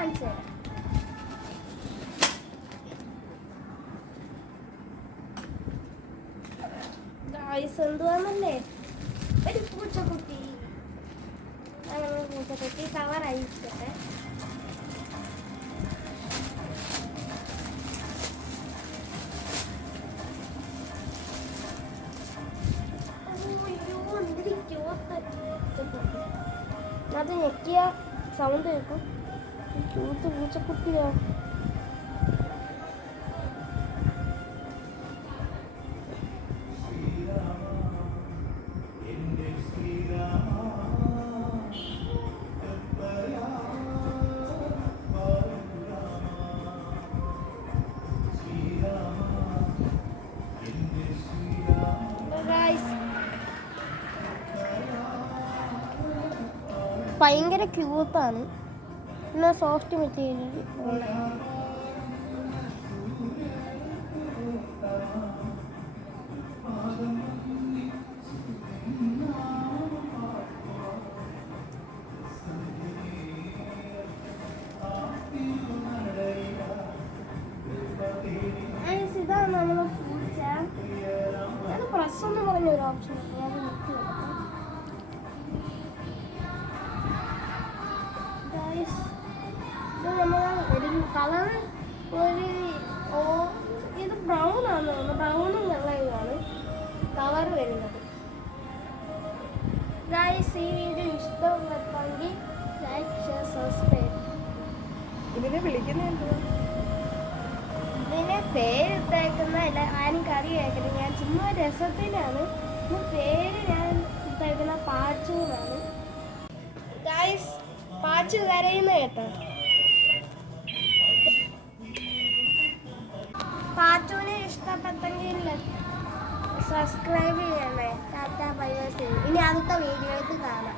കാണിച്ചു തരാം. എന്തുവാന്നല്ലേ, ഒരു പൂച്ചക്കുട്ടി. പൂച്ചക്കുട്ടി കവർ അയച്ചിട്ടെ. അത് ഞെക്കിയ സൗണ്ട് കേൾക്കും. ക്യൂട്ട് പൂച്ചക്കുട്ടിയോ. ഭയങ്കര ക്യൂട്ടാണ്. പിന്നെ സോഫ്റ്റ് മെറ്റീരിയൽ. ഇതാണ് നമ്മളെ പൂച്ച. അത് പ്രസ് എന്ന് പറഞ്ഞൊരു ഓപ്ഷൻ കളർ ഇത് ബ്രൗൺ ആണ് തോന്നുന്നു. ബ്രൗണും വെള്ളയുമാണ് കളർ വരുന്നത്. ഗൈസ്, ഈ വീഡിയോ ഇഷ്ടപ്പെട്ടെങ്കിൽ ലൈക്ക്, ഷെയർ, സബ്സ്ക്രൈബ്. ഇതിനെ വിളിക്കുന്നത് ഇതിനെ പേരിട്ടേക്കുന്ന ആരും കറി കേൾക്കുന്നത് ഞാൻ ചുമ്മാ രസത്തിനാണ്. പേര് ഞാൻ ഇട്ടേക്കുന്ന പാച്ചു എന്നാണ്. ഗൈസ്, പാച്ചു കരയുന്ന കേട്ടോ. പാച്ചുവിനെ ഇഷ്ടപ്പെട്ടെങ്കിൽ സബ്സ്ക്രൈബ് ചെയ്യണേ. Tata bye bye. ഇനി അടുത്ത വീഡിയോയ്ക്ക് കാണാം.